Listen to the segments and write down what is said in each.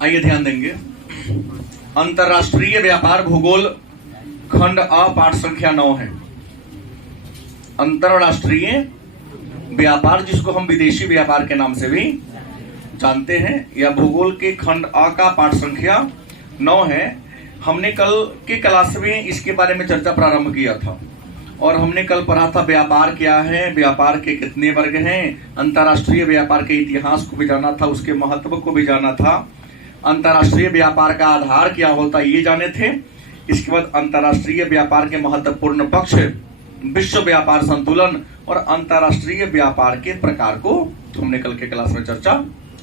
आइए ध्यान देंगे। अंतरराष्ट्रीय व्यापार भूगोल खंड अ पाठ संख्या 9 है। अंतरराष्ट्रीय व्यापार, जिसको हम विदेशी व्यापार के नाम से भी जानते हैं, या भूगोल के खंड अ का पाठ संख्या 9 है। हमने कल के क्लास में इसके बारे में चर्चा प्रारंभ किया था और हमने कल पढ़ा था व्यापार क्या है, व्यापार के कितने वर्ग हैं, अंतरराष्ट्रीय व्यापार के इतिहास को भी जाना था, उसके महत्व को भी जाना था, अंतरराष्ट्रीय व्यापार का आधार क्या होता है ये जाने थे। इसके बाद अंतरराष्ट्रीय व्यापार के महत्वपूर्ण पक्ष, विश्व व्यापार संतुलन और अंतरराष्ट्रीय व्यापार के प्रकार को हमने कल के क्लास में चर्चा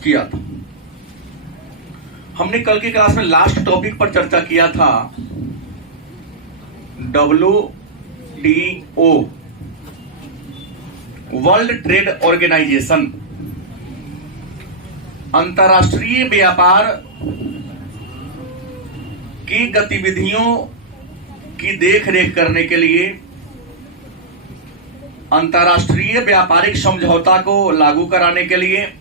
किया था। हमने कल की क्लास में लास्ट टॉपिक पर चर्चा किया था WTO, वर्ल्ड ट्रेड ऑर्गेनाइजेशन। अंतरराष्ट्रीय व्यापार की गतिविधियों की देखरेख करने के लिए, अंतरराष्ट्रीय व्यापारिक समझौता को लागू कराने के लिए,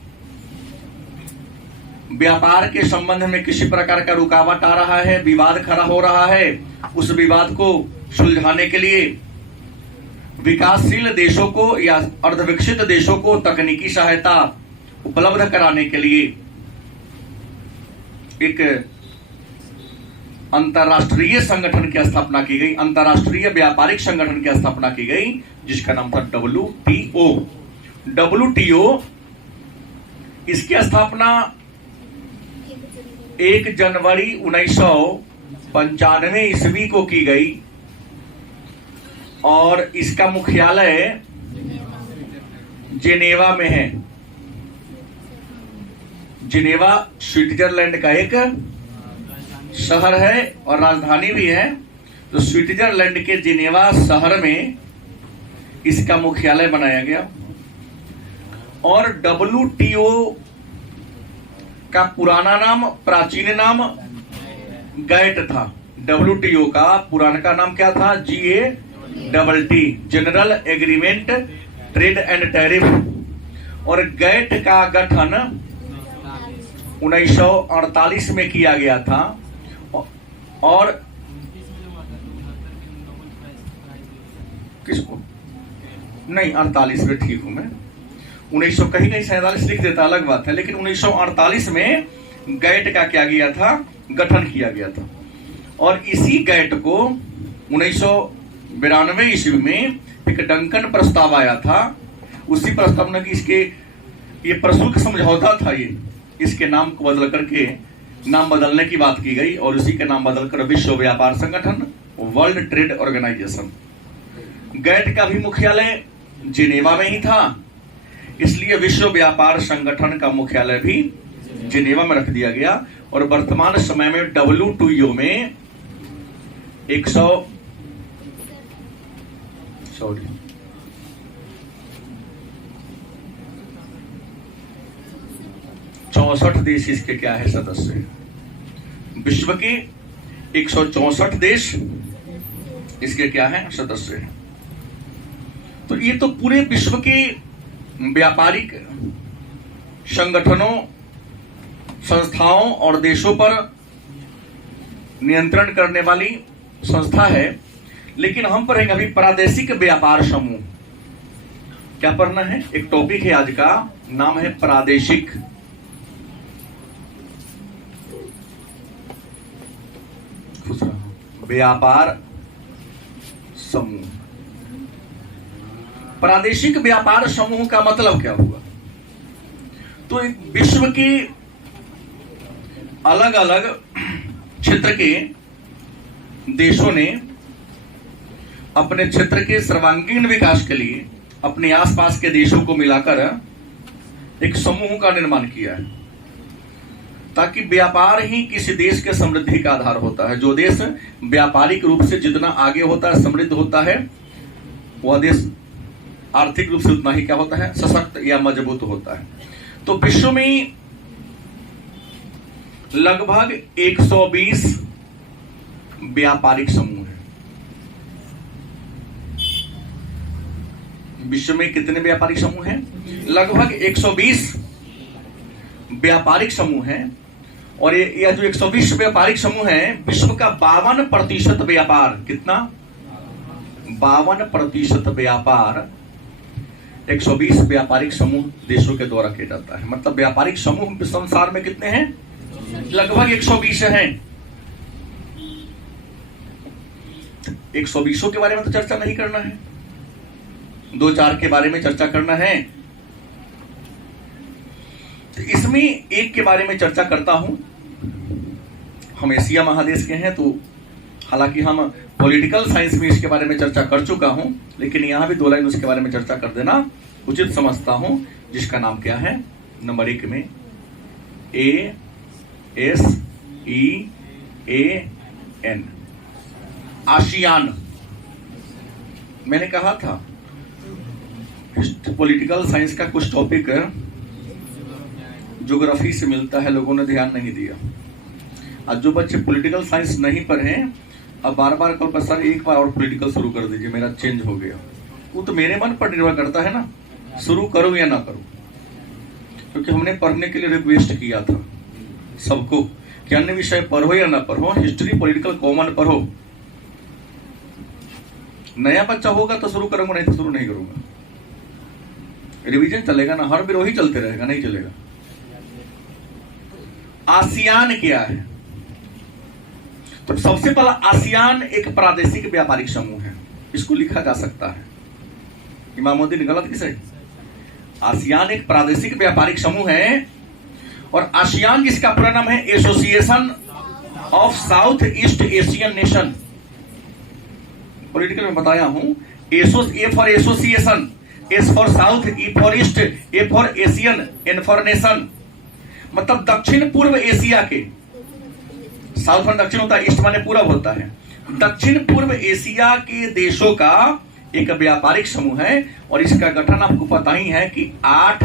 व्यापार के संबंध में किसी प्रकार का रुकावट आ रहा है, विवाद खड़ा हो रहा है, उस विवाद को सुलझाने के लिए, विकासशील देशों को या अर्धविकसित देशों को तकनीकी सहायता उपलब्ध कराने के लिए एक अंतरराष्ट्रीय संगठन की स्थापना की गई, अंतरराष्ट्रीय व्यापारिक संगठन की स्थापना की गई, जिसका नाम था WTO। WTO, इसकी स्थापना 1 जनवरी 1995 ईस्वी को की गई और इसका मुख्यालय जेनेवा में है। जेनेवा स्विट्जरलैंड का एक शहर है और राजधानी भी है। तो स्विट्जरलैंड के जेनेवा शहर में इसका मुख्यालय बनाया गया। और WTO का पुराना नाम, प्राचीन नाम गैट था। WTO का पुराना नाम क्या था? GATT, general agreement trade and tariff. और गैट का गठन 1948 में किया गया था। और किसको नहीं, 48 में ठीक हूं मैं, 1900 कहीं 47 लिख देता अलग बात है, लेकिन 1948 में गैट का क्या किया था? गठन किया गया था। और इसी गैट को 1992 ईस्वी में एक डंकन प्रस्ताव आया था। उसी प्रस्ताव में इसके ये प्रशुल्क समझौता था, ये इसके नाम को बदल करके नाम बदलने की बात की गई और उसी के नाम बदलकर विश्व व्यापार संगठन, वर्ल्ड ट्रेड ऑर्गेनाइजेशन। गैट का भी मुख्यालय जिनेवा में ही था, इसलिए विश्व व्यापार संगठन का मुख्यालय भी जिनेवा में रख दिया गया। और वर्तमान समय में WTO में 164 देश इसके क्या है सदस्य। विश्व के 164 देश इसके क्या है? सदस्य हैं। तो ये तो पूरे विश्व के व्यापारिक संगठनों, संस्थाओं और देशों पर नियंत्रण करने वाली संस्था है। लेकिन हम पढ़ेंगे अभी प्रादेशिक व्यापार समूह। क्या पढ़ना है? एक टॉपिक है आज का, नाम है प्रादेशिक व्यापार समूह। प्रादेशिक व्यापार समूह का मतलब क्या हुआ? तो विश्व के अलग अलग क्षेत्र के देशों ने अपने क्षेत्र के सर्वांगीण विकास के लिए अपने आसपास के देशों को मिलाकर एक समूह का निर्माण किया है, ताकि व्यापार ही किसी देश के समृद्धि का आधार होता है। जो देश व्यापारिक रूप से जितना आगे होता है, समृद्ध होता है, वह देश आर्थिक रूप से उतना ही क्या होता है? सशक्त या मजबूत होता है। तो विश्व में लगभग 120 व्यापारिक समूह हैं। विश्व में कितने व्यापारिक समूह हैं? लगभग 120 व्यापारिक समूह हैं। और ये जो 120 व्यापारिक समूह है, विश्व का 52% व्यापार, कितना? 52% व्यापार 120 व्यापारिक समूह देशों के द्वारा किया जाता है। मतलब व्यापारिक समूह संसार में कितने हैं? लगभग 120 हैं। 120 के बारे में तो चर्चा नहीं करना है, 2-4 के बारे में चर्चा करना है। तो इसमें एक के बारे में चर्चा करता हूं। हम एशिया महादेश के हैं, तो हालांकि हम पॉलिटिकल साइंस में इसके बारे में चर्चा कर चुका हूं, लेकिन यहां भी 2 लाइन उसके बारे में चर्चा कर देना उचित समझता हूं, जिसका नाम क्या है? नंबर 1 में ASEAN, आसियान। मैंने कहा था पॉलिटिकल साइंस का कुछ टॉपिक ज्योग्राफी से मिलता है, लोगों ने ध्यान नहीं दिया। आज जो बच्चे पॉलिटिकल साइंस नहीं पढ़े, अब बार-बार कल पर सर एक बार और पॉलिटिकल शुरू कर दीजिए, मेरा चेंज हो गया। वो तो मेरे मन पर निर्भर करता है ना, शुरू करूं या ना करूं, क्योंकि हमने पढ़ने के लिए रिक्वेस्ट किया था सबको कि अन्य विषय पढ़ो या ना पढ़ो, हिस्ट्री पॉलिटिकल कॉमन पढ़ो। नया बच्चा होगा तो शुरू करूंगा, नहीं तो शुरू नहीं करूंगा। रिवीजन चलेगा ना, हर विरोही चलते रहेगा, नहीं चलेगा। आसियान क्या है? तो सबसे पहला, आसियान एक प्रादेशिक व्यापारिक समूह है। इसको लिखा जा सकता है, इमामुद्दीन गलत किसे? आसियान एक प्रादेशिक व्यापारिक समूह है। और आसियान जिसका पूरा नाम है association of South East Asian nation. Political में बताया हूं, A for association, S for South, E for East, A for Asian, N for nation. मतलब दक्षिण पूर्व एशिया के, साउथ माने दक्षिण होता है, ईस्ट माने पूर्व होता है, दक्षिण पूर्व एशिया के देशों का एक व्यापारिक समूह है। और इसका गठन आपको पता ही है कि 8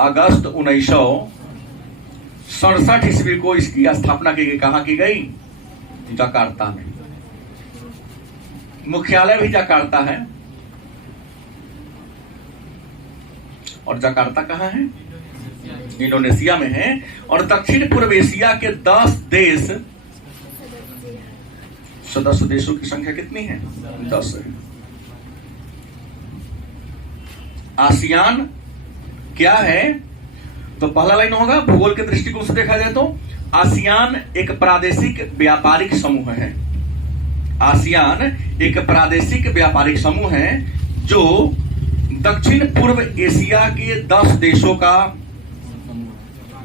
अगस्त 1967 ईस्वी को इसकी स्थापना की गई। कहां की गई? जकार्ता में। मुख्यालय भी जकार्ता है। और जकार्ता कहां है? इंडोनेशिया में है। और दक्षिण पूर्व एशिया के 10 देश, सदस्य देशों की संख्या कितनी है? 10 है। आसियान क्या है? तो पहला लाइन होगा, भूगोल के दृष्टिकोण से देखा जाए तो आसियान एक प्रादेशिक व्यापारिक समूह है। आसियान एक प्रादेशिक व्यापारिक समूह है जो दक्षिण पूर्व एशिया के 10 देशों का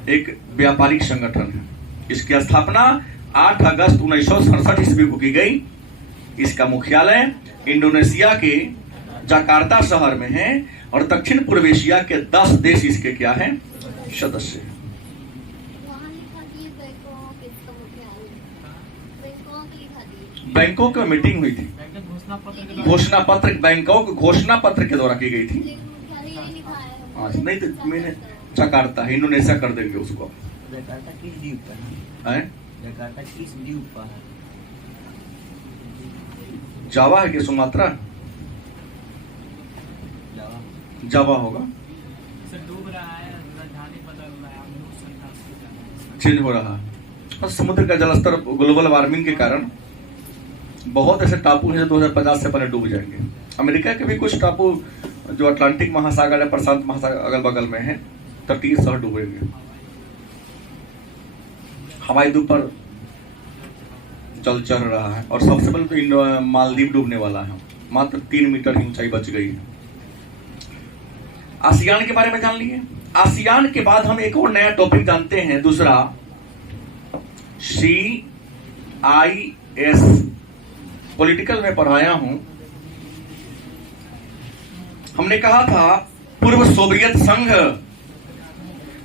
एक व्यापारिक संगठन है। इसकी स्थापना 8 अगस्त 1967 ईस्वी को की गई। इसका मुख्यालय इंडोनेशिया के जकार्ता शहर में है। और दक्षिण पूर्व एशिया के 10 देश इसके क्या हैं? सदस्य। बैंकॉक में मीटिंग हुई थी, घोषणा पत्र, बैंकॉक घोषणा पत्र के द्वारा की गई थी। नहीं तो मैंने जकार्ता है, इंडोनेशिया कर देंगे उसको। जकार्ता किस द्वीप पर है? जकार्ता किस द्वीप पर है? जावा है कि सुमात्रा? जावा होगा। डूब रहा है, राजधानी बदल रहा है, चेंज हो रहा है। और समुद्र का जलस्तर ग्लोबल वार्मिंग के कारण बहुत ऐसे टापू हैं जो 2050 से पहले डूब जाएंगे। अमेरिका के भी कुछ टापू जो अटलांटिक महासागर या प्रशांत महासागर अगल बगल में है, तटीय शहर डूबेंगे। हवाई द्वीप पर जल चढ़ रहा है। और सबसे पहले तो मालदीव डूबने वाला है, मात्र 3 मीटर ही ऊंचाई बच गई है। आसियान के बारे में जान लिए। आसियान के बाद हम एक और नया टॉपिक जानते हैं, दूसरा CIS। पॉलिटिकल में पढ़ाया हूं। हमने कहा था पूर्व सोवियत संघ,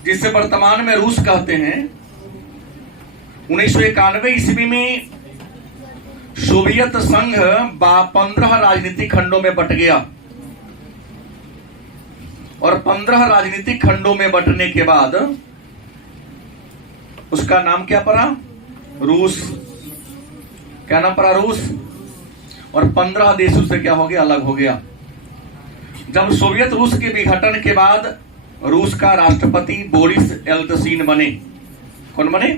जिसे वर्तमान में रूस कहते हैं, 1991 ईस्वी में सोवियत संघ 15 राजनीतिक खंडों में बट गया। और 15 राजनीतिक खंडों में बंटने के बाद उसका नाम क्या पड़ा? रूस। क्या नाम पड़ा? रूस। और 15 देशों से क्या हो गया? अलग हो गया। जब सोवियत रूस के विघटन के बाद रूस का राष्ट्रपति बोरिस येल्त्सिन बने, कौन बने?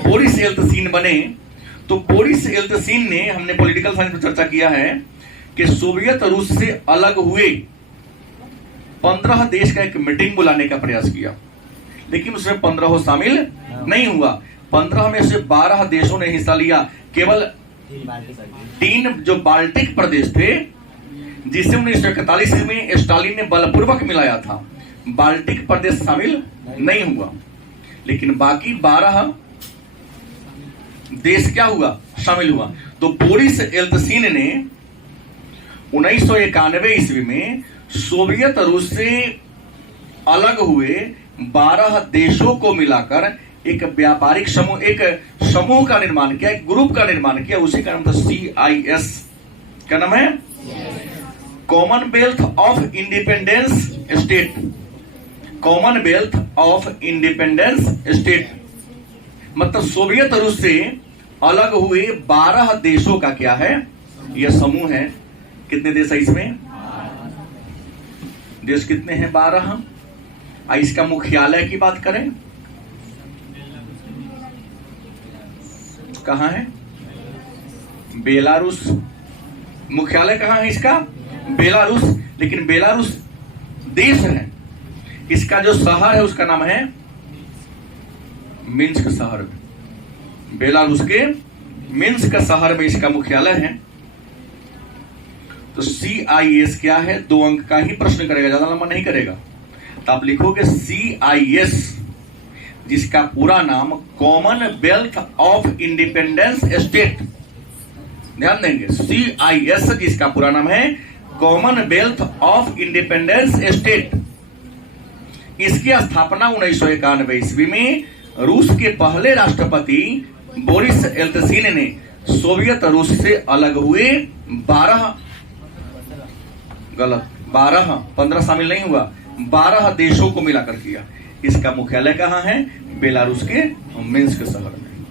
बोरिस येल्तसिन बने। तो बोरिस येल्तसिन ने, हमने पॉलिटिकल साइंस में चर्चा किया है कि सोवियत रूस से अलग हुए 15 देश का एक मीटिंग बुलाने का प्रयास किया, लेकिन उसमें 15 शामिल नहीं हुआ। 15 में से 12 देशों ने हिस्सा लिया। केवल 3 जो बाल्टिक प्रदेश थे, जिसे 1941 में स्टालिन ने बलपूर्वक मिलाया था, बाल्टिक प्रदेश शामिल नहीं हुआ, लेकिन बाकी 12 देश क्या हुआ? शामिल हुआ। तो बोरिस येल्तसिन ने 1991 ईस्वी में सोवियत रूस से अलग हुए 12 देशों को मिलाकर एक व्यापारिक समूह, एक समूह का निर्माण किया, एक ग्रुप का निर्माण किया। उसी का नाम था CIS। क्या नाम है? Commonwealth of independence state. Commonwealth of independence state मतलब सोवियत रूस से अलग हुए 12 देशों का क्या है? यह समूह है। कितने देश है इसमें? देश कितने हैं? 12। इसका मुख्यालय की बात करें, कहां है? बेलारूस। मुख्यालय कहां है इसका? बेलारूस। लेकिन बेलारूस देश है। इसका जो शहर है उसका नाम है मिन्स्क शहर। बेलारूस के मिन्स्क शहर में इसका मुख्यालय है। तो CIS क्या है? 2 अंक का ही प्रश्न करेगा, ज्यादा लंबा नहीं करेगा। तो आप लिखोगे CIS, जिसका पूरा नाम कॉमनवेल्थ ऑफ इंडिपेंडेंस स्टेट। ध्यान देंगे, CIS जिसका पूरा नाम है कॉमनवेल्थ ऑफ इंडिपेंडेंस स्टेट। इसकी स्थापना 1991 ईस्वी में रूस के पहले राष्ट्रपति बोरिस येल्तसिन ने सोवियत रूस से अलग हुए 15 शामिल नहीं हुआ, 12 देशों को मिलाकर किया। इसका मुख्यालय कहां है? बेलारूस के मिन्स्क शहर में।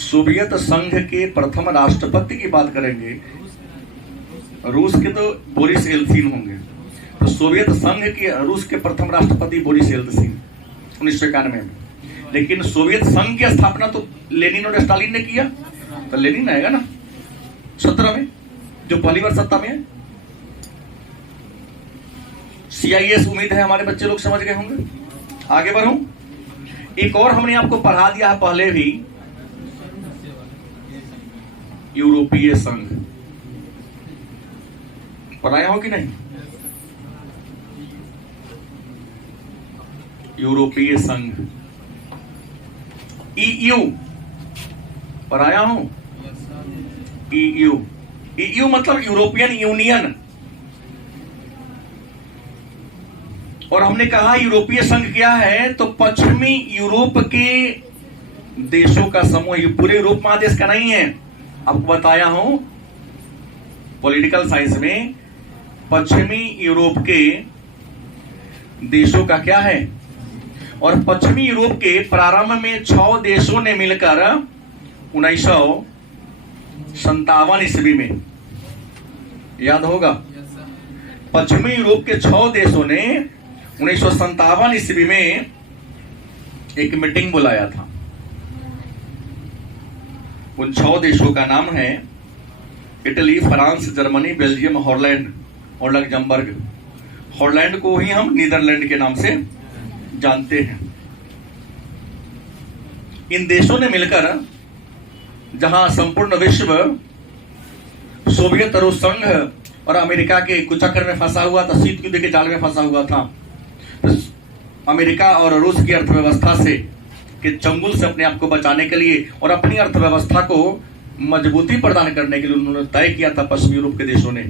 सोवियत संघ के प्रथम राष्ट्रपति की बात करेंगे, रूस के तो बोरिस येल्तसिन होंगे। तो सोवियत संघ के, रूस के प्रथम राष्ट्रपति बोरिस येल्तसिन 1991 में। लेकिन सोवियत संघ की स्थापना तो लेनिन और स्टालिन ने किया। तो लेनिन आएगा ना 17 में, जो पहली बार सत्ता में है। CIS उम्मीद है हमारे बच्चे लोग समझ गए होंगे। आगे बढ़ूं। एक और हमने आपको पढ़ा दिया है पहले भी, यूरोपीय संघ पढ़ाया हो कि नहीं? यूरोपीय संघ EU पढ़ाया हूं। EU मतलब यूरोपियन यूनियन। और हमने कहा यूरोपीय संघ क्या है? तो पश्चिमी यूरोप के देशों का समूह। ये पूरे यूरोप महादेश का नहीं है। आपको बताया हूं पॉलिटिकल साइंस में, पश्चिमी यूरोप के देशों का क्या है? और पश्चिमी यूरोप के प्रारंभ में 6 देशों ने मिलकर 1957 ईस्वी में, याद होगा, पश्चिमी यूरोप के 6 देशों ने 1957 ईस्वी में एक मीटिंग बुलाया था। उन 6 देशों का नाम है Italy, France, Germany, Belgium, Holland और लग्जमबर्ग। हॉलैंड को ही हम नीदरलैंड के नाम से जानते हैं। इन देशों ने मिलकर, जहां संपूर्ण विश्व सोवियत रूस संघ और अमेरिका के कुचक्र में फंसा हुआ था, शीत युद्ध के जाल में फंसा हुआ था, तो अमेरिका और रूस की अर्थव्यवस्था से के चंगुल से अपने आप को बचाने के लिए और अपनी अर्थव्यवस्था को मजबूती प्रदान करने के लिए उन्होंने तय किया था पश्चिमी यूरोप के देशों ने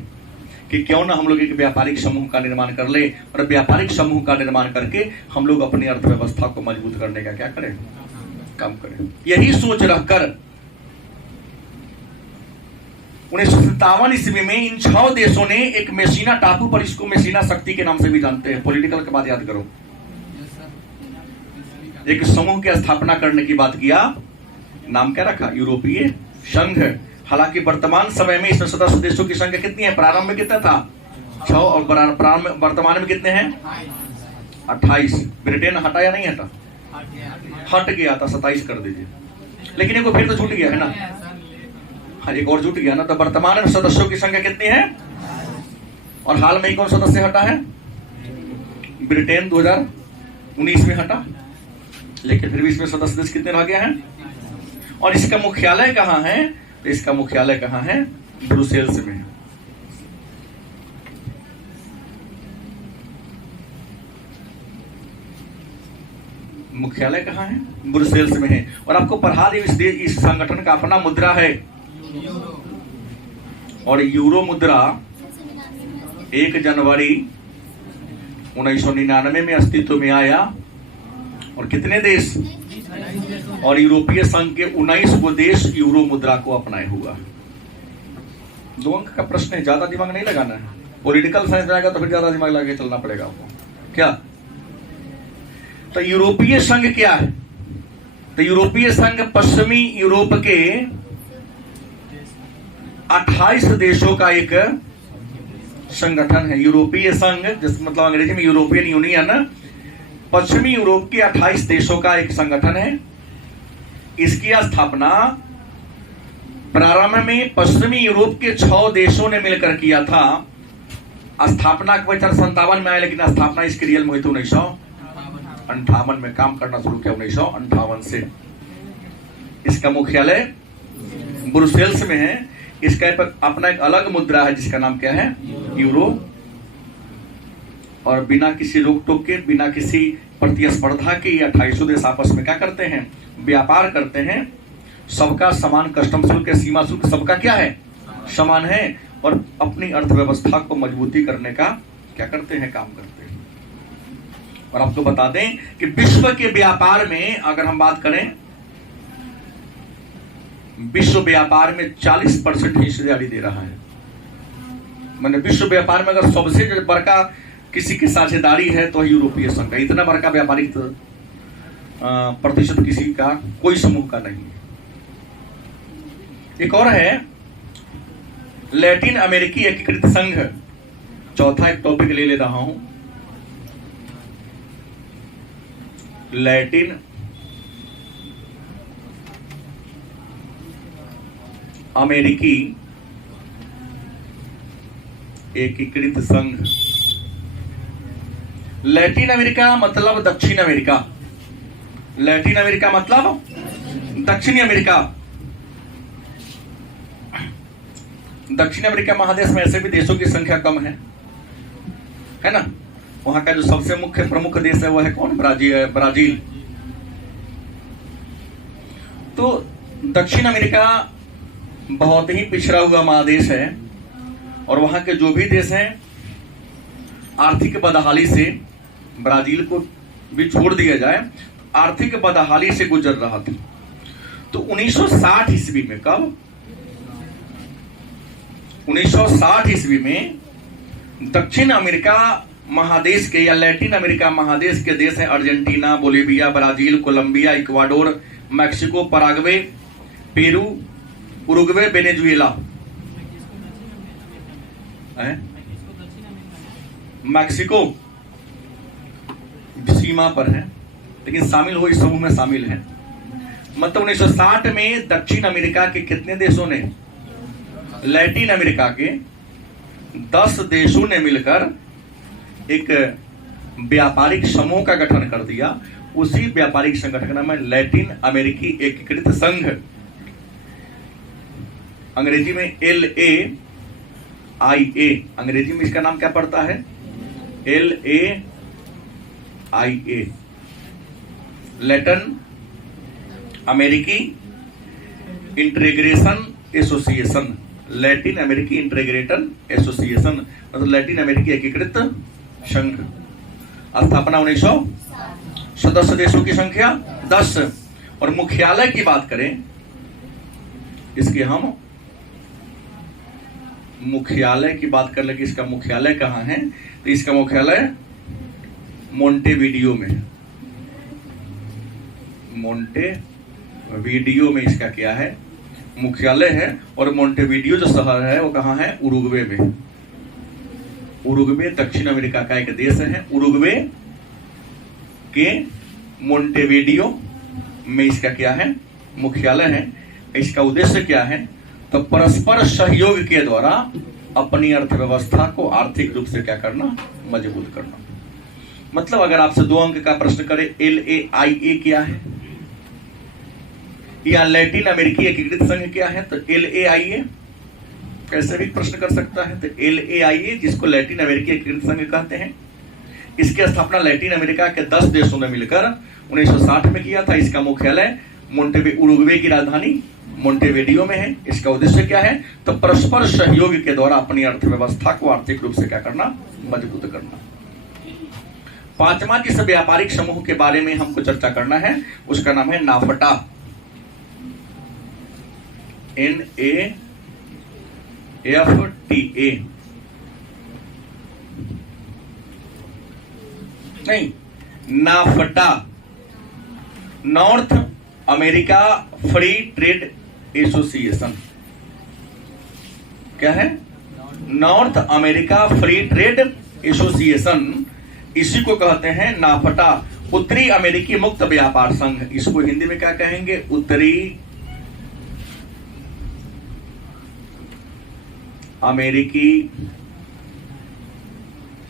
कि क्यों ना हम लोग एक व्यापारिक समूह का निर्माण कर ले, और व्यापारिक समूह का निर्माण करके हम लोग अपनी अर्थव्यवस्था को मजबूत करने का क्या करें? काम करें। यही सोच रखकर 1957 ईस्वी में इन 6 देशों ने एक मेसिना टापू पर, इसको मेसिना शक्ति के नाम से भी जानते हैं, पॉलिटिकल के बाद याद करो, एक समूह की स्थापना करने की बात किया। नाम क्या रखा? यूरोपीय संघ। हालांकि वर्तमान समय में इसमें सदस्य देशों की संख्या कितनी है? प्रारंभ में कितना था? 6, और वर्तमान में कितने हैं? 28। ब्रिटेन हटा या नहीं हटा? हट गया हट गया था, 27 कर दीजिए। लेकिन एक फिर तो छूट गया है ना, हाँ एक और छूट गया ना। तो वर्तमान सदस्यों की संख्या कितनी है? और हाल में ही कौन सदस्य हटा है? ब्रिटेन 2019 में हटा, लेकिन फिर भी इसमें सदस्य देश कितने रह गए हैं? और इसका मुख्यालय कहाँ है? तो इसका मुख्यालय कहाँ है? ब्रुसेल्स में है। मुख्यालय कहाँ है? ब्रुसेल्स में है। और आपको पढ़ा दी, इस संगठन का अपना मुद्रा है, और यूरो मुद्रा 1 जनवरी 1999 में अस्तित्व में आया। और कितने देश? और यूरोपीय संघ के 19 गो देश यूरो मुद्रा को अपनाए हुआ। 2 अंक का प्रश्न है, ज्यादा दिमाग नहीं लगाना है। पॉलिटिकल साइंस में आएगा तो फिर ज्यादा दिमाग लगा के चलना पड़ेगा आपको। क्या? तो यूरोपीय संघ क्या है? तो यूरोपीय संघ पश्चिमी यूरोप के 28 देशों का एक संगठन है। यूरोपीय संघ, जिस मतलब अंग्रेजी में यूरोपियन यूनियन, पश्चिमी यूरोप के 28 देशों का एक संगठन है। इसकी स्थापना प्रारंभ में पश्चिमी यूरोप के 6 देशों ने मिलकर किया था। स्थापना 1957 में आया, लेकिन स्थापना इसकी रियल में हुई थी 1958 में। काम करना शुरू किया 1958 से। इसका मुख्यालय ब्रुसेल्स में है। इसका अपना एक अलग मुद्रा है जिसका नाम क्या है? यूरो। और बिना किसी रोक टोक के, बिना किसी प्रतिस्पर्धा के ये 28 देश आपस में क्या करते हैं? व्यापार करते हैं। सबका समान कस्टम शुल्क, सीमा शुल्क सबका क्या है? समान है। और अपनी अर्थव्यवस्था को मजबूती करने का क्या करते हैं? काम करते हैं। और आपको बता दें कि विश्व के व्यापार में अगर हम बात करें, विश्व व्यापार में 40% हिस्सेदारी दे रहा है। मैंने विश्व व्यापार में अगर सबसे बड़का किसी की साझेदारी है तो यूरोपीय संघ का। इतना बड़का व्यापारिक प्रतिशत किसी का, कोई समूह का नहीं है। एक और है लैटिन अमेरिकी एकीकृत संघ। चौथा एक टॉपिक ले रहा हूं, लैटिन अमेरिकी एकीकृत संघ। लैटिन अमेरिका मतलब दक्षिण अमेरिका। लैटिन अमेरिका मतलब दक्षिणी अमेरिका। दक्षिण अमेरिका महादेश में ऐसे भी देशों की संख्या कम है ना। वहां का जो सबसे मुख्य प्रमुख देश है वो है कौन? ब्राजील। तो दक्षिण अमेरिका बहुत ही पिछड़ा हुआ महादेश है। और वहां के जो भी देश हैं, आर्थिक बदहाली से, ब्राजील को भी छोड़ दिया जाए, आर्थिक बदहाली से गुजर रहा था। तो 1960 ईस्वी में, कब? 1960 ईस्वी में दक्षिण अमेरिका महादेश के या लैटिन अमेरिका महादेश के देश हैं Argentina, Bolivia, Brazil, Colombia, Ecuador, Mexico, Paraguay, Peru, Uruguay, Venezuela. Mexico सीमा पर है, लेकिन शामिल हो, इस समूह में शामिल है। मतलब 1960 में दक्षिण अमेरिका के कितने देशों ने? लैटिन अमेरिका के 10 देशों ने मिलकर एक व्यापारिक समूह का गठन कर दिया। उसी व्यापारिक संगठन का नाम है लैटिन अमेरिकी एकीकृत संघ। अंग्रेजी में LAIA। अंग्रेजी में इसका नाम क्या पड़ता है? LAIA, लैटिन अमेरिकी इंटीग्रेशन एसोसिएशन। लैटिन अमेरिकी इंटीग्रेशन एसोसिएशन मतलब लैटिन अमेरिकी एकीकृत संघ। स्थापना 1900। सदस्य देशों की संख्या 10। और मुख्यालय की बात करें इसके, हम मुख्यालय की बात कर ले कि इसका मुख्यालय कहां है, तो इसका मुख्यालय मोंटेवीडियो में है। मोंटेवीडियो में इसका क्या है? मुख्यालय है। और मोंटेवीडियो जो शहर है वो कहां है? उरुग्वे में। उरुग्वे दक्षिण अमेरिका का एक देश है। उरुग्वे के मोंटेविडियो में इसका क्या है, मुख्यालय है। इसका उद्देश्य क्या है, तो परस्पर सहयोग के द्वारा अपनी अर्थव्यवस्था को आर्थिक रूप से क्या करना, मजबूत करना। मतलब अगर आपसे 2 अंक का प्रश्न करे LAIA क्या है, या लैटिन अमेरिकी एकीकृत संघ क्या है, तो LAIA कैसे भी प्रश्न कर सकता है। तो LAIA जिसको लैटिन अमेरिकी एकीकृत संघ कहते हैं, इसकी स्थापना लैटिन अमेरिका के 10 देशों ने मिलकर 1960 में किया था। इसका मुख्यालय उरुग्वे की राजधानी मोंटेविडियो में है। इसका उद्देश्य क्या है, तो परस्पर सहयोग के द्वारा अपनी अर्थव्यवस्था को आर्थिक रूप से क्या करना, मजबूत करना। 5वां जिस व्यापारिक समूह के बारे में हमको चर्चा करना है उसका नाम है नाफटा, NAFTA, नहीं NAFTA, North America free trade association. क्या है, North America free trade association, इसी को कहते हैं नाफटा, उत्तरी अमेरिकी मुक्त व्यापार संघ। इसको हिंदी में क्या कहेंगे, उत्तरी अमेरिकी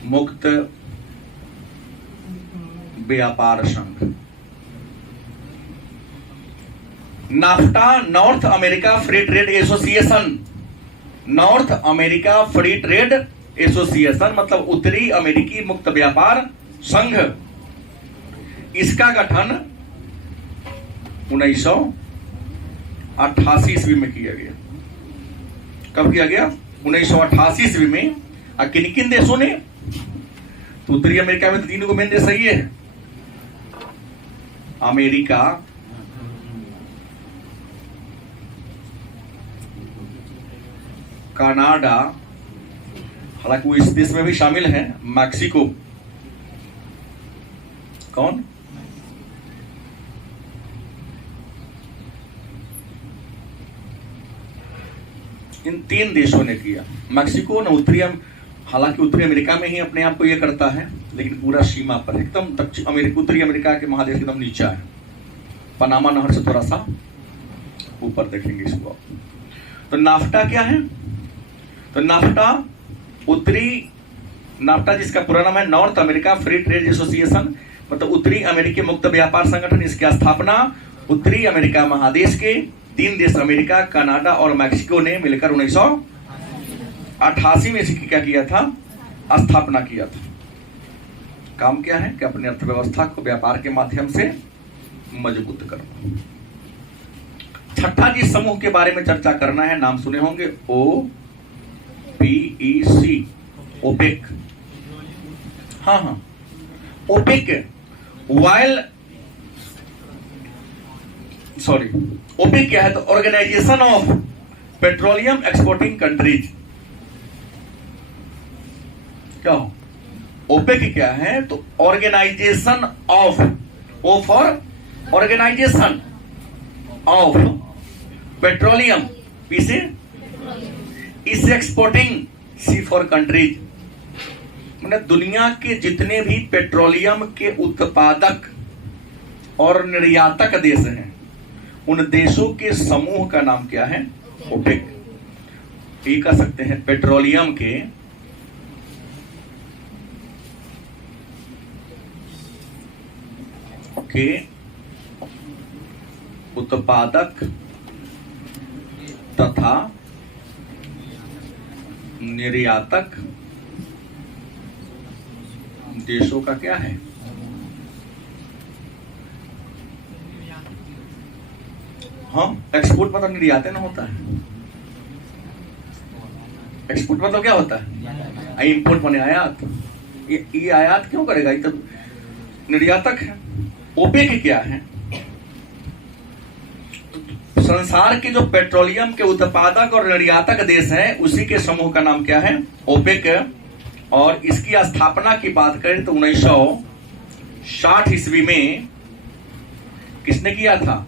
मुक्त व्यापार संघ। NAFTA, north America free trade association, north America free trade association मतलब उत्तरी अमेरिकी मुक्त व्यापार संघ। इसका गठन 1988 ईस्वी में किया गया। कब किया गया, 1988 ईस्वी में। किन किन देशों ने, तो उत्तरी अमेरिका में तो 3 को मेन देश सही है, अमेरिका, कनाडा, हालांकि वो इस देश में भी शामिल है, मैक्सिको, कौन, इन 3 देशों ने किया। मैक्सिको न हालांकि उत्तरी अमेरिका में ही अपने आप को ये करता है, लेकिन पूरा सीमा पर एकदम दक्षिण अमेरिका, उत्तरी अमेरिका के महादेश एकदम नीचा है, पनामा नहर से थोड़ा सा ऊपर देखेंगे इसको आप। तो नाफ्टा क्या है, तो नाफ्टा नाफ्टा जिसका पूरा नाम है North America free trade association मतलब उत्तरी अमेरिकी मुक्त व्यापार संगठन। इसकी स्थापना उत्तरी अमेरिका महादेश के 3 देश अमेरिका, कनाडा और मैक्सिको ने मिलकर 1988 में इसकी क्या किया था, स्थापना किया था। काम क्या है कि अपनी अर्थव्यवस्था को व्यापार के माध्यम से मजबूत करना। छठा जिस समूह के बारे में चर्चा करना है, नाम सुने होंगे, OPEC, ओपेक। हाँ, ओपेक ओपेक क्या है, तो organisation of petroleum exporting countries. क्या हो, ओपेक क्या है, तो organisation of, O for organisation of petroleum, पीसे इस एक्सपोर्टिंग, सी फॉर कंट्रीज, मतलब दुनिया के जितने भी पेट्रोलियम के उत्पादक और निर्यातक देश हैं उन देशों के समूह का नाम क्या है, ओपेक। ये कह सकते हैं पेट्रोलियम के उत्पादक तथा निर्यातक देशों का क्या है, हाँ, एक्सपोर्ट मतलब निर्यात ना होता है। एक्सपोर्ट मतलब क्या होता है, इंपोर्ट माने आयात। ये आयात क्यों करेगा, ये तो निर्यातक है। ओपेक क्या है, संसार के जो पेट्रोलियम के उत्पादक और निर्यातक देश हैं उसी के समूह का नाम क्या है, ओपेक। और इसकी स्थापना की बात करें तो 1960 ईस्वी में किसने किया था,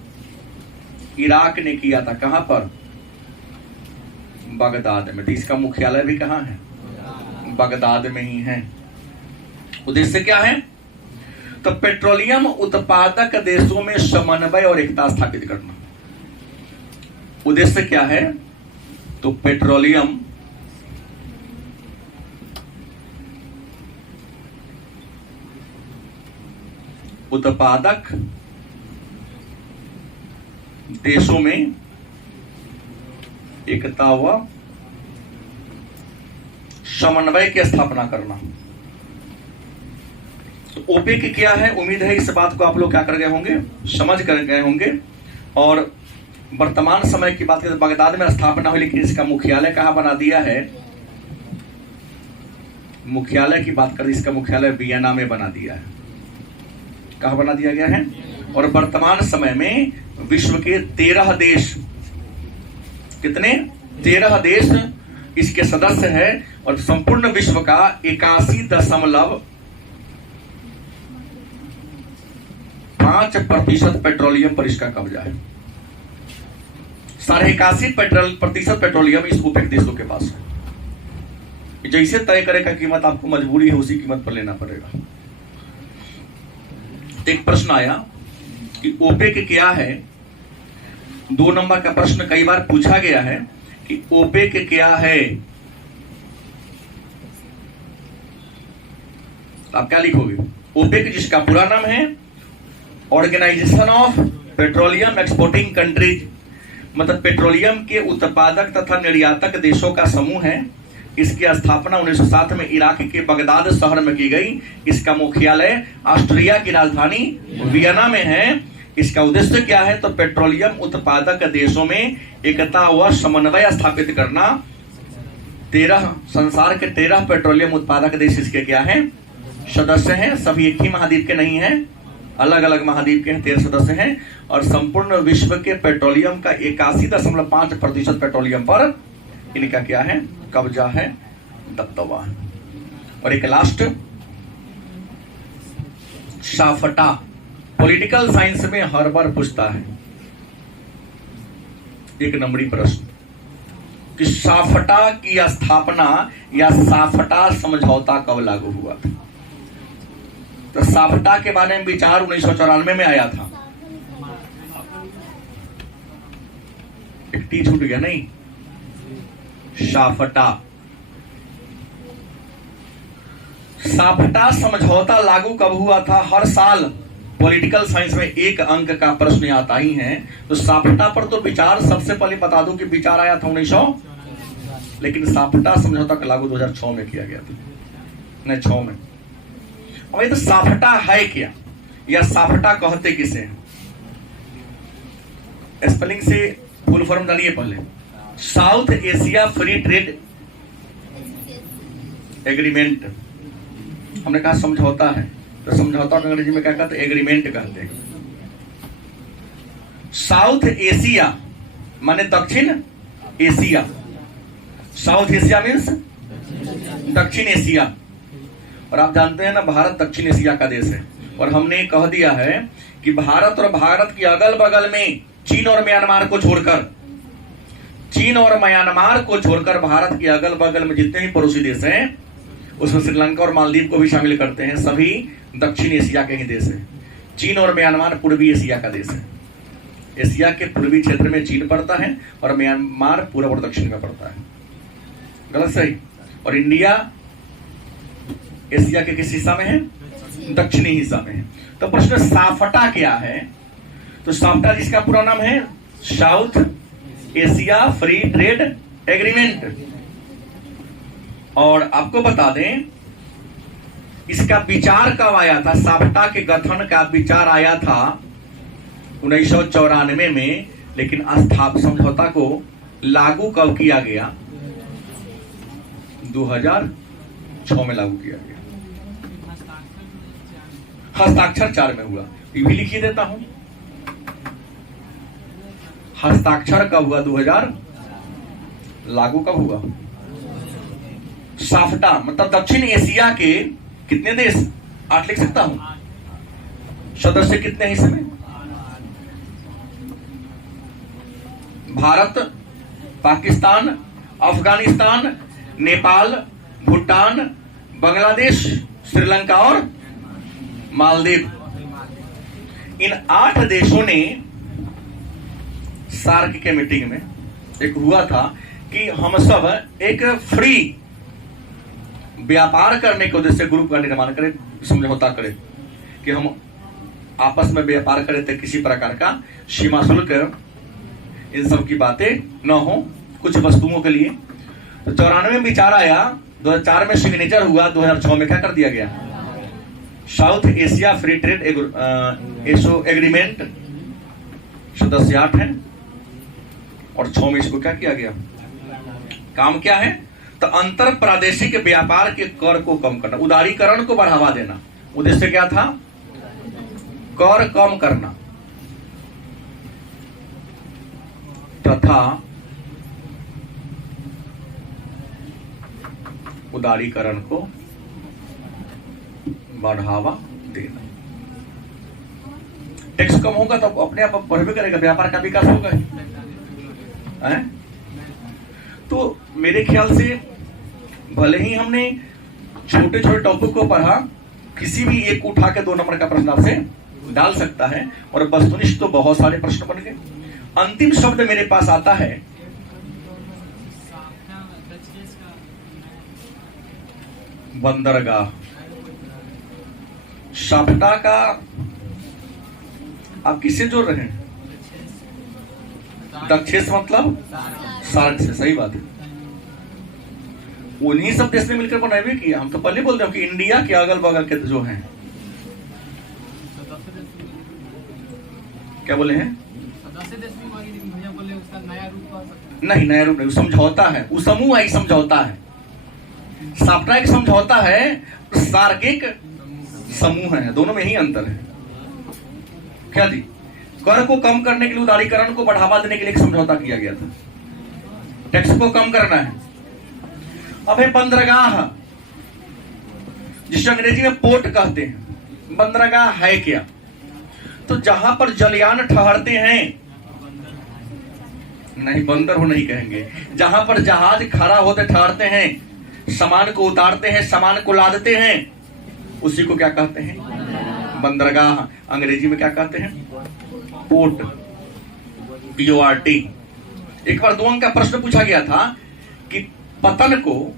इराक ने किया था। कहां पर, बगदाद में। तो इसका मुख्यालय भी कहां है, बगदाद में ही है। उद्देश्य क्या है, तो पेट्रोलियम उत्पादक देशों में समन्वय और एकता स्थापित करना। उद्देश्य क्या है? तो पेट्रोलियम उत्पादक देशों में एकता व समन्वय की स्थापना करना। तो ओपेक क्या है? उम्मीद है इस बात को आप लोग क्या कर गए होंगे, समझ कर गए होंगे। और वर्तमान समय की बात करें तो बगदाद में स्थापना हुई, लेकिन इसका मुख्यालय कहां बना दिया है? मुख्यालय की बात करें, इसका मुख्यालय वियना में बना दिया है। कहां बना दिया गया है? और वर्तमान समय में विश्व के 13 देश, कितने? 13 देश इसके सदस्य है। और संपूर्ण विश्व का 81.5% पेट्रोलियम पर इसका कब्जा है। 81.5% पेट्रोलियम इस ओपेक देशों के पास है। जैसे तय करे का कीमत आपको मजबूरी है उसी कीमत पर लेना पड़ेगा। एक प्रश्न आया कि ओपेक क्या है? 2 नंबर का प्रश्न कई बार पूछा गया है कि ओपेक क्या है। आप क्या लिखोगे? ओपेक, जिसका पूरा नाम है organisation of petroleum exporting countries, मतलब पेट्रोलियम के उत्पादक तथा निर्यातक देशों का समूह है। इसकी स्थापना 1907 में इराक के बगदाद शहर में की गई। इसका मुख्यालय ऑस्ट्रिया की राजधानी वियना में है। इसका उद्देश्य क्या है? तो पेट्रोलियम उत्पादक देशों में एकता व समन्वय स्थापित करना। 13 संसार के 13 पेट्रोलियम उत्पादक देश इसके क्या हैं? सदस्य हैं। सभी एक ही महाद्वीप के नहीं हैं, अलग अलग महाद्वीप के हैं। 13 सदस्य हैं और संपूर्ण विश्व के पेट्रोलियम का 81.5% पेट्रोलियम पर इनका क्या है? कब्जा है, दबदबा है। और एक लास्ट साफटा, पॉलिटिकल साइंस में हर बार पूछता है 1 नंबरी प्रश्न कि साफटा की स्थापना या साफटा समझौता कब लागू हुआ था? तो साफटा के बारे में विचार 1994 में आया था। एक टी छूट गया नहीं? साफटा समझौता लागू कब हुआ था? हर साल पॉलिटिकल साइंस में 1 अंक का प्रश्न आता ही है। तो साफटा पर तो विचार, सबसे पहले बता दूं कि विचार आया था 1900, लेकिन साफटा समझौता का लागू 2006 में किया गया था, नहीं 6 में। अब ये तो साफटा है क्या, या साफटा कहते किसे हैं? स्पेलिंग से फुल फॉर्म डालिए पहले। South Asia free trade agreement, हमने कहा समझौता है, तो समझौता को अंग्रेजी में क्या कहते हैं? एग्रीमेंट कहते हैं। साउथ एशिया माने दक्षिण एशिया, साउथ एशिया मीन्स दक्षिण एशिया। और आप जानते हैं ना, भारत दक्षिण एशिया का देश है। और हमने कह दिया है कि भारत और भारत के अगल बगल में चीन और म्यांमार को छोड़कर भारत के अगल बगल में जितने भी पड़ोसी देश हैं, उसमें श्रीलंका और मालदीव को भी शामिल करते हैं, सभी दक्षिण एशिया के ही देश हैं। चीन और म्यांमार पूर्वी एशिया का देश है। एशिया के पूर्वी क्षेत्र में चीन पड़ता है और म्यांमार पूर्व और दक्षिण में पड़ता है। गलत सही? और इंडिया एशिया के किस हिस्सा में है? दक्षिणी हिस्सा में है। तो प्रश्न साफटा क्या है? तो साफटा जिसका पूरा नाम है south Asia free trade agreement. और आपको बता दें इसका विचार कब आया था? साफटा के गठन का विचार आया था 1994 में, लेकिन समझौता को लागू कब किया गया? 2006 में लागू किया गया। हस्ताक्षर 4 में हुआ। ये भी लिखी देता हूं, हस्ताक्षर कब हुआ? 2000। लागू कब हुआ? साफटा मतलब दक्षिण एशिया के कितने देश? 8 लिख सकता हूं। सदस्य कितने हैं इसमें? भारत, पाकिस्तान, अफगानिस्तान, नेपाल, भूटान, बांग्लादेश, श्रीलंका और मालदीव। इन 8 देशों ने सार्क के मीटिंग में एक हुआ था कि हम सब एक फ्री व्यापार करने के उद्देश्य से ग्रुप का निर्माण करें, समझौता करें कि हम आपस में व्यापार करें तो किसी प्रकार का सीमा शुल्क इन सब की बातें न हो कुछ वस्तुओं के लिए। तो 94 में विचार आया, 2004 में सिग्नेचर हुआ, 2006 में क्या कर दिया गया, south Asia free trade agreement सदस्य 8 है और 6 में इसको क्या किया गया, काम क्या है, तो अंतर प्रादेशिक व्यापार के कर को कम करना, उदारीकरण को बढ़ावा देना। उद्देश्य क्या था, कर कम करना तथा उदारीकरण को बढ़ावा देना। टैक्स कम होगा तो अपने आप बढ़ भी करेगा, व्यापार का विकास होगा है? तो मेरे ख्याल से भले ही हमने छोटे छोटे टॉपिक को पढ़ा, किसी भी एक उठा के 2 नंबर का प्रश्न आपसे डाल सकता है और वस्तुनिष्ठ तो बहुत सारे प्रश्न बन गए। अंतिम शब्द मेरे पास आता है बंदरगाह। साप्ता का आप किससे जोड़ रहे हैं, दक्षेस मतलब सार्क से, सही बात है। उन्हीं सब देश ने मिलकर बनाए हुए किया। हम तो पहले बोलते हैं कि इंडिया के अगल बगल के जो हैं, क्या बोले हैं, नहीं नया रूप नहीं, समझौता है, वो समूह है, समझौता है। साप्ता एक समझौता है, सार्किक समूह है, दोनों में ही अंतर है। क्या जी, कर को कम करने के लिए, उदारीकरण को बढ़ावा देने के लिए एक समझौता किया गया था, टैक्स को कम करना है। अब है बंदरगाह, जिसे अंग्रेजी में पोर्ट कहते हैं। बंदरगाह है क्या, तो जहां पर जलयान ठहरते हैं, नहीं बंदर हो नहीं कहेंगे, जहां पर जहाज खड़ा होते ठहरते हैं, सामान को उतारते हैं, सामान को लादते हैं, उसी को क्या कहते हैं, बंदरगाह। अंग्रेजी में क्या कहते हैं, पोर्ट, PORT। एक बार 2 अंक का प्रश्न पूछा गया था कि पतन को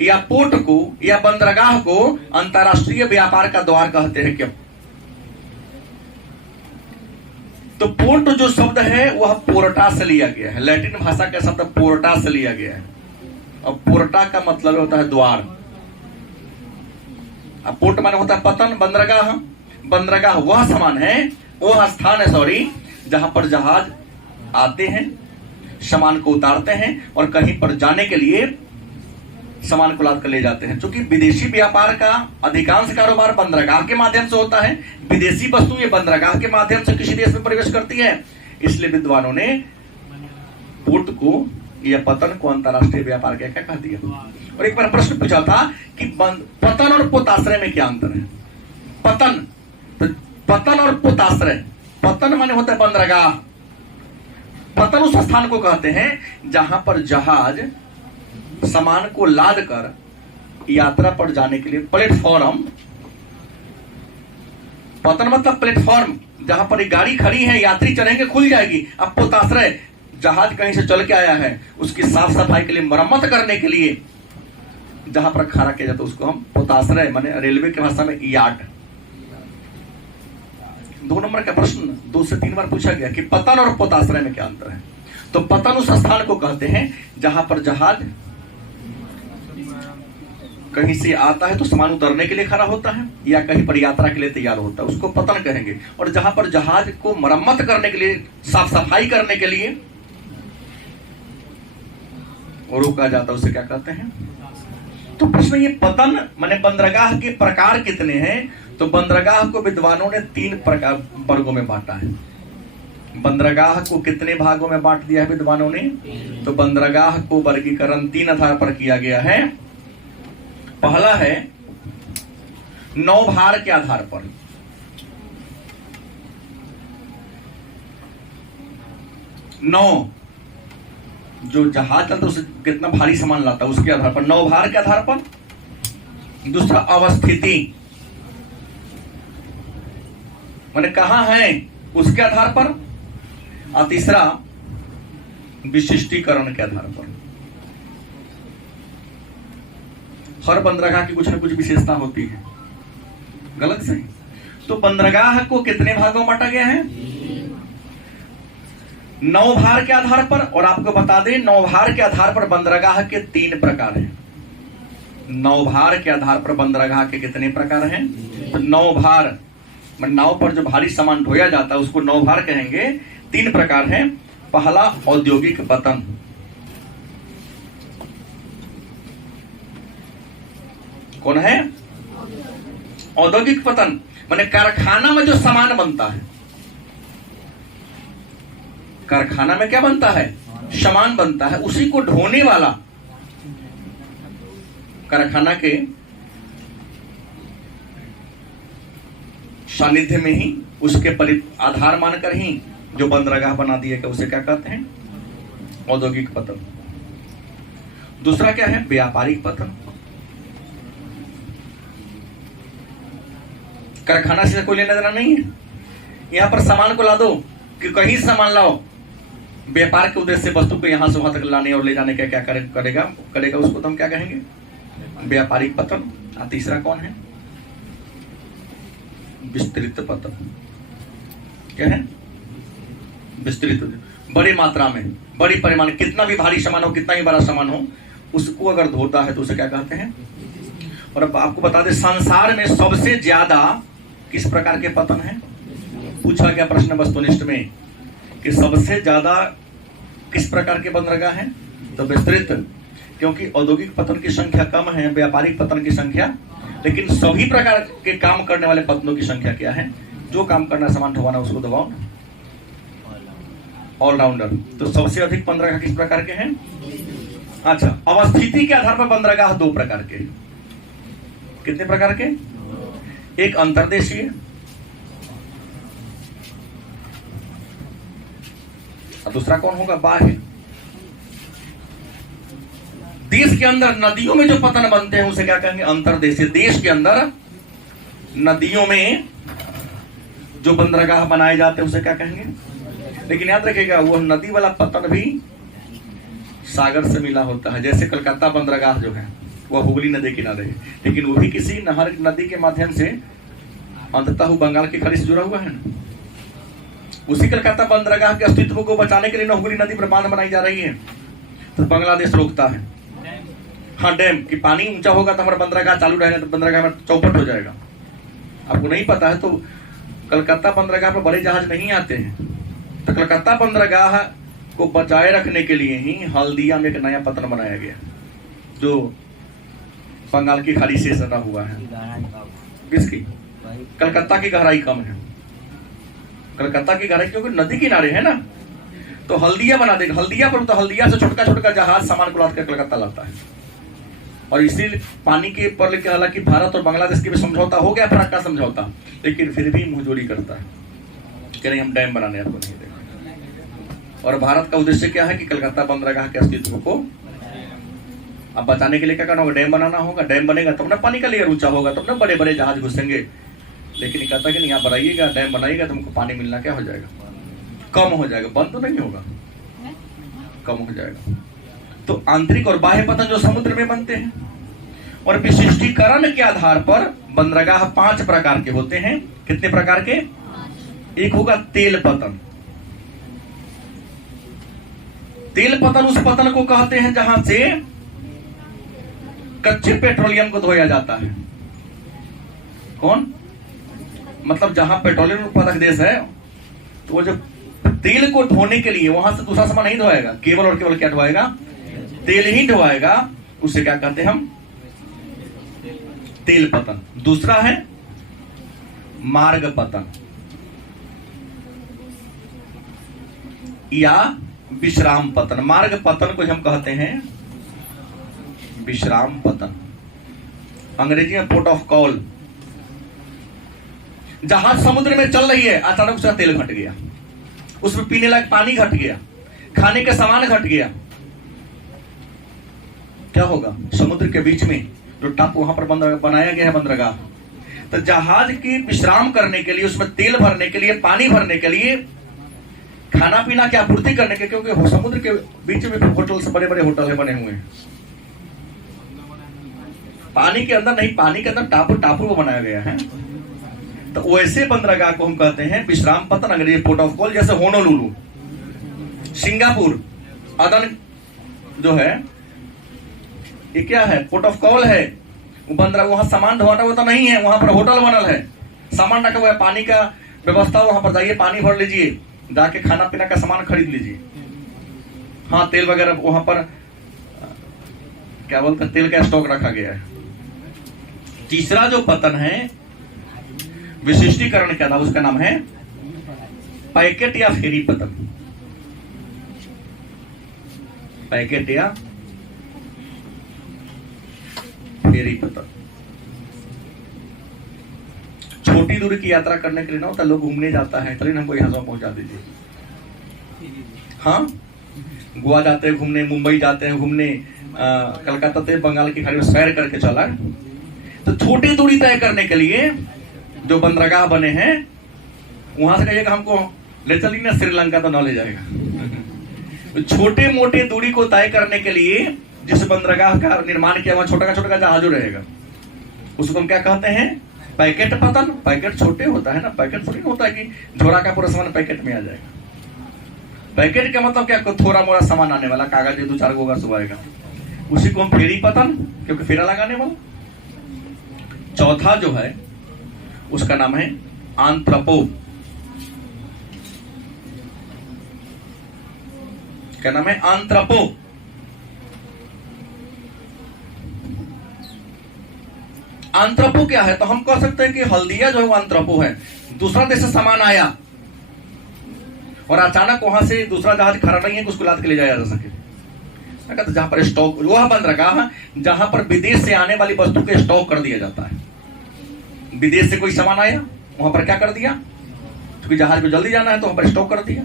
या पोर्ट को या बंदरगाह को अंतरराष्ट्रीय व्यापार का द्वार कहते हैं क्यों? तो पोर्ट जो शब्द है वह पोर्टा से लिया गया है, लैटिन भाषा का शब्द पोर्टा से लिया गया है, और पोर्टा का मतलब होता है द्वार। अब पोर्ट माने होता है पतन, बंदरगाह, बंदरगाह वह सामान है, वह स्थान है, सॉरी, जहां पर जहाज आते हैं, सामान को उतारते हैं और कहीं पर जाने के लिए सामान को लाद कर ले जाते हैं। क्योंकि विदेशी व्यापार का अधिकांश कारोबार बंदरगाह के माध्यम से होता है, विदेशी वस्तु ये बंदरगाह के माध्यम से किसी देश में प्रवेश करती है, इसलिए विद्वानों ने पोर्ट को या पतन को अंतरराष्ट्रीय व्यापार का क्या कह दिया। और एक बार प्रश्न पूछा था कि पतन और पोताश्रय में क्या अंतर है। पतन, तो पतन और पोताश्रय, पतन माने होता है बंदरगाह, पतन उस स्थान को कहते हैं जहां पर जहाज सामान को लाद कर यात्रा पर जाने के लिए, प्लेटफॉर्म, पतन मतलब प्लेटफॉर्म, जहां पर एक गाड़ी खड़ी है, यात्री चढ़ेंगे खुल जाएगी। अब पोताश्रय, जहाज कहीं से चल के आया है, उसकी साफ सफाई के लिए, मरम्मत करने के लिए जहां पर खड़ा किया जाता है उसको हम पोताश्रय, माने रेलवे की भाषा में यार्ड। 2 नंबर का प्रश्न 2 से 3 बार पूछा गया कि पतन और पोताश्रय में क्या अंतर है। तो पतन उस स्थान को कहते हैं जहां पर जहाज कहीं से आता है तो सामान उतरने के लिए खड़ा होता है या कहीं पर यात्रा के लिए तैयार होता है, उसको पतन कहेंगे। और जहां पर जहाज को मरम्मत करने के लिए, साफ सफाई करने के लिए रोका जाता है, उसे क्या कहते हैं। तो प्रश्न ये पतन माने बंदरगाह के प्रकार कितने हैं, तो बंदरगाह को विद्वानों ने 3 प्रकार वर्गों में बांटा है। बंदरगाह को कितने भागों में बांट दिया है विद्वानों ने, तो बंदरगाह को वर्गीकरण 3 आधार पर किया गया है। पहला है नौभार के आधार पर, नौ जो जहाज चलता है उसे कितना भारी सामान लाता है उसके आधार पर, नौभार के आधार पर। दूसरा अवस्थिति, माने कहां है उसके आधार पर, और तीसरा विशिष्टीकरण के आधार पर। हर बंदरगाह की कुछ न कुछ विशेषता होती है, गलत सही। तो बंदरगाह को कितने भागों में बांटा गया है? 9 भार के आधार पर। और आपको बता दें 9 भार के आधार पर बंदरगाह के 3 प्रकार हैं। 9 भार के आधार पर बंदरगाह के कितने प्रकार हैं? तो 9 भार, नाव पर जो भारी सामान ढोया जाता है उसको 9 भार कहेंगे। 3 प्रकार हैं। पहला औद्योगिक पतन, कौन है? औद्योगिक पतन माने कारखाना में जो सामान बनता है, कारखाना में क्या बनता है? सामान बनता है, उसी को ढोने वाला कारखाना के सानिध्य में ही उसके आधार मानकर ही जो बंदरगाह बना दिए गए उसे क्या कहते हैं? औद्योगिक पतन। दूसरा क्या है? व्यापारिक पतन। कारखाना से कोई लेना देना नहीं है, यहां पर सामान को ला दो कि कहीं सामान लाओ, व्यापार के उद्देश्य से वस्तु को यहां से वहां तक लाने और ले जाने का क्या करेगा उसको तो हम क्या कहेंगे? व्यापारिक पतन। और तीसरा कौन है? विस्तृत पतन। क्या है? विस्तृत, बड़ी मात्रा में, बड़ी परिमाण, कितना भी भारी सामान हो, कितना ही बड़ा सामान हो, उसको अगर धोता है तो उसे क्या कहते हैं? और अब आपको बता दें संसार में सबसे ज्यादा किस प्रकार के पतन है? पूछा गया प्रश्न वस्तुनिष्ठ में कि सबसे ज्यादा किस प्रकार के बंदरगाह हैं? तो विस्तृत, क्योंकि औद्योगिक पतन की संख्या कम है, व्यापारिक पतन की संख्या, लेकिन सभी प्रकार के काम करने वाले पतनों की संख्या क्या है? जो काम करना, सामान ढोवाना, उसको दबाओ, ऑलराउंडर। तो सबसे अधिक बंदरगाह किस प्रकार के हैं? अच्छा, अवस्थिति के आधार पर बंदरगाह 2 प्रकार के। कितने प्रकार के? एक अंतर्देशीय और दूसरा कौन होगा? बाह्य। देश के अंदर नदियों में जो पतन बनते हैं उसे क्या कहेंगे? अंतर्देशीय। देश के अंदर नदियों में जो बंदरगाह बनाए जाते हैं उसे क्या कहेंगे? लेकिन याद रखिएगा वो नदी वाला पतन भी सागर से मिला होता है। जैसे कलकत्ता बंदरगाह जो है वह हुगली नदी किनारे है, लेकिन वो भी किसी नहर नदी के माध्यम से अंततः बंगाल की खाड़ी से जुड़ा हुआ है ना। उसी कलकत्ता बंदरगाह के अस्तित्व को बचाने के लिए हुगली नदी पर बांध बनाई जा रही है, तो बांग्लादेश रोकता है। हाँ, डैम कि पानी ऊंचा होगा तो हमारा बंदरगाह चालू रहेगा, तो बंदरगाह में चौपट हो जाएगा। आपको नहीं पता है तो कलकत्ता बंदरगाह पर बड़े जहाज नहीं आते हैं, तो कलकत्ता बंदरगाह को बचाए रखने के लिए ही हल्दिया में एक नया पतन बनाया गया जो बंगाल की खाड़ी से सटा हुआ है। किसकी? कलकत्ता की गहराई कम है, कलकत्ता की गहराई क्योंकि नदी किनारे है ना, तो हल्दिया बना देगा। हल्दिया पर तो हल्दिया से छोटका छोटका जहाज सामान को लाद कर कलकत्ता लाता है। और इसी पानी के पर लेकर हालांकि भारत और बांग्लादेश के भी समझौता हो गया, फराक का समझौता, लेकिन फिर भी मुंहजोरी करता है कि नहीं हम डैम बनाने आपको नहीं देंगे। और भारत का उद्देश्य क्या है कि कलकत्ता बंदरगाह के अस्तित्व को अब बचाने के लिए क्या करना होगा? डैम बनाना होगा। डैम बनेगा तब ना पानी का लेयर ऊंचा होगा, तब ना बड़े बड़े जहाज घुसेंगे। लेकिन कहता है कि नहीं यहाँ बनाइएगा, डैम बनाइएगा, तुमको पानी मिलना क्या हो जाएगा? कम हो जाएगा, बंद तो नहीं होगा, कम हो जाएगा। तो आंतरिक और बाह्य पतन जो समुद्र में बनते हैं। और विशिष्टीकरण के आधार पर बंदरगाह 5 प्रकार के होते हैं। कितने प्रकार के? एक होगा तेल पतन। तेल पतन उस पतन को कहते हैं जहां से कच्चे पेट्रोलियम को धोया जाता है। कौन? मतलब जहां पेट्रोलियम उत्पादक देश है तो वो जो तेल को धोने के लिए वहां से दूसरा सामान नहीं धोएगा, केवल और केवल क्या धोएगा? तेल ही धोएगा। उसे क्या कहते हैं हम? तेल पतन। दूसरा है मार्ग पतन या विश्राम पतन। मार्ग पतन को हम कहते हैं विश्राम पतन, अंग्रेजी में पोर्ट ऑफ कॉल। जहाज समुद्र में चल रही है, अचानक उसका तेल घट गया, उसमें पीने लायक पानी घट गया, खाने का सामान घट गया, क्या होगा? समुद्र के बीच में जो टापू वहां पर बनाया गया है बंदरगाह, तो जहाज की विश्राम करने के लिए, उसमें तेल भरने के लिए, पानी भरने के लिए, खाना पीना की आपूर्ति करने के, क्योंकि समुद्र के बीच में होटल से बड़े बड़े होटल बने हुए हैं। पानी के अंदर नहीं, पानी के अंदर टापू टापू बनाया गया है। तो वैसे बंदरगाह को हम कहते हैं विश्राम पत्तन, अंग्रेजी पोर्ट ऑफ कॉल। जैसे होनोलुलु, सिंगापुर, अदन जो है ये क्या है, पोर्ट ऑफ कॉल है। वो बंदरगाह, वहां सामान ढोना वो तो नहीं है, वहां पर होटल बनल है, सामान रखा हुआ है, पानी का व्यवस्था, वहां पर जाइए पानी भर लीजिए, जाके खाना पीना का सामान खरीद लीजिए। हाँ, तेल वगैरह वहां पर क्या बोलते हैं, तेल का स्टॉक रखा गया है। तीसरा जो पतन है, विशिष्टीकरण क्या था, उसका नाम है पैकेट या फेरी पतन। पैकेट या फेरी पतन। छोटी दूरी की यात्रा करने के लिए ना होता, लोग घूमने जाता है, चलिए हमको यहां से पहुंचा दीजिए। हाँ, गोवा जाते हैं घूमने, मुंबई जाते हैं घूमने, कलकत्ता से बंगाल की खाड़ी में सैर करके चला। तो छोटी दूरी तय करने के लिए जो बंदरगाह बने हैं, वहां से कहिएगा हमको ले चलिए ना श्रीलंका, तो न ले जाएगा। छोटे मोटे दूरी को तय करने के लिए जिस बंदरगाह का निर्माण किया, वहां छोटा छोटा जहाज रहेगा, उसको हम क्या कहते हैं, पैकेट पतन। पैकेट छोटे होता है ना, पैकेट थोड़ी होता है कि झोरा का पूरा सामान पैकेट में आ जाएगा। पैकेट का मतलब क्या, थोड़ा मोड़ा सामान आने वाला, कागज 2-4 गो सुबह आएगा, उसी को हम फेरी पतन, क्योंकि फेरा लगाने वाला। चौथा जो है उसका नाम है आंत्रपो। क्या नाम है, आंत्रपो। आंत्रपो क्या है, तो हम कह सकते हैं कि हल्दिया जो है वो आंत्रपो है। दूसरा देश से सामान आया और अचानक वहां से दूसरा जहाज खड़ा नहीं है कि उसको लाद के ले जाया जा सके। तो जहां पर स्टॉक, वह बंदरगाह जहां पर विदेश से आने वाली वस्तु के स्टॉक कर दिया जाता है। विदेश से कोई सामान आया, वहां पर क्या कर दिया, क्योंकि जहाज को जल्दी जाना है तो वहां पर स्टॉक कर दिया।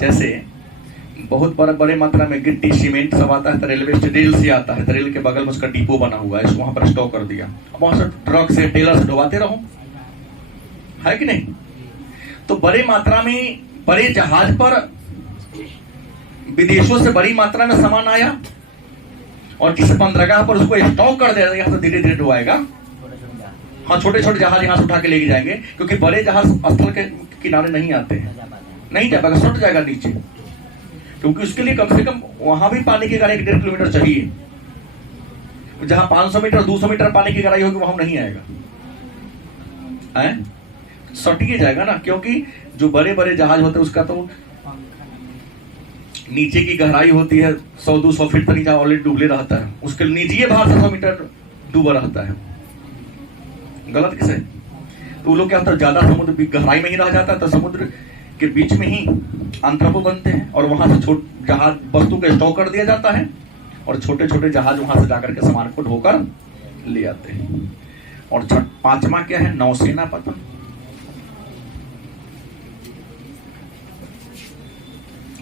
जैसे बहुत बड़े मात्रा में गिट्टी सीमेंट सब आता है, तो रेलवे से, रेल से आता है, तो रेल के बगल में उसका डिपो बना हुआ है, वहां पर स्टॉक कर दिया। वहां से ट्रक से, टेलर से ढोवाते रहो, है कि नहीं। तो बड़े मात्रा में बड़े जहाज पर विदेशों से बड़ी मात्रा में सामान आया और किसी बंदरगाह पर उसको स्टॉक कर दिया, यहाँ से धीरे धीरे ढोआएगा। हाँ, छोटे छोटे जहाज यहाँ से उठा के लेके जाएंगे, क्योंकि बड़े जहाज स्थल के किनारे नहीं आते हैं, नहीं जा पाएगा, सट जाएगा नीचे, क्योंकि उसके लिए कम से कम वहां भी पानी की गहराई 1.5 किलोमीटर चाहिए। जहां 500 मीटर 200 मीटर पानी की गहराई होगी वहां नहीं आएगा, सटिए जाएगा ना, क्योंकि जो बड़े बड़े जहाज होते हैं उसका तो नीचे की गहराई होती है 100-200 फीट तक, नीचे ऑलरेडी डूबले रहता है, उसके नीचे बाहर से 100 मीटर डूबा रहता है। गलत किसे, तो वो लोग क्या होता है, ज्यादा समुद्र गहराई में ही रह जाता है, तो समुद्र के बीच में ही आंत्रपो बनते हैं और वहां से छोटे जहाज वस्तु का स्टॉक कर दिया जाता है और छोटे छोटे जहाज वहां से जाकर के सामान को ढोकर ले आते हैं। और 5वां क्या है, नौसेना पतन।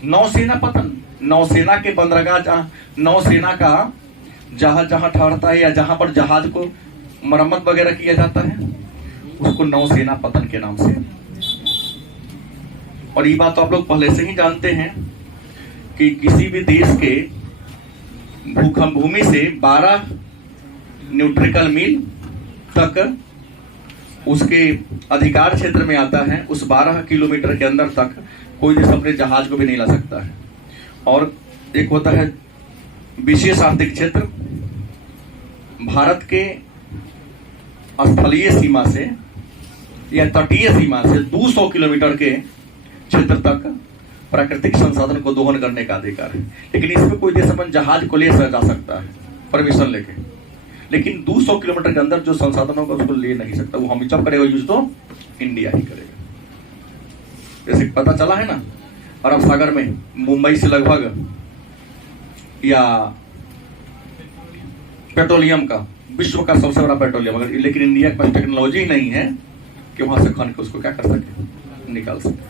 नौसेना पतन, नौसेना के बंदरगाह, जहां नौसेना का जहाज जहां ठहरता है या जहां पर जहाज को मरम्मत वगैरह किया जाता है, उसको नौसेना पतन के नाम से। और ये बात तो आप लोग पहले से ही जानते हैं कि किसी भी देश के भूमि से 12 न्यूट्रिकल मील तक उसके अधिकार क्षेत्र में आता है, उस 12 किलोमीटर के अंदर तक कोई देश अपने जहाज को भी नहीं ला सकता है। और एक होता है विशेष आर्थिक क्षेत्र, भारत के स्थलीय सीमा से या तटीय सीमा से 200 किलोमीटर के क्षेत्र तक प्राकृतिक संसाधन को दोहन करने का अधिकार है। लेकिन इसमें कोई देश अपन जहाज को ले जा सकता है परमिशन लेके, लेकिन 200 किलोमीटर के अंदर जो संसाधन होगा उसको ले नहीं सकता। वो हम जब करेगा यूज तो इंडिया ही करेगा। जैसे पता चला है ना, अरब सागर में मुंबई से लगभग या पेट्रोलियम का, विश्व का सबसे बड़ा पेट्रोलियम, अगर लेकिन इंडिया के पास टेक्नोलॉजी नहीं है कि वहां से खन के उसको क्या कर सके, निकाल सके।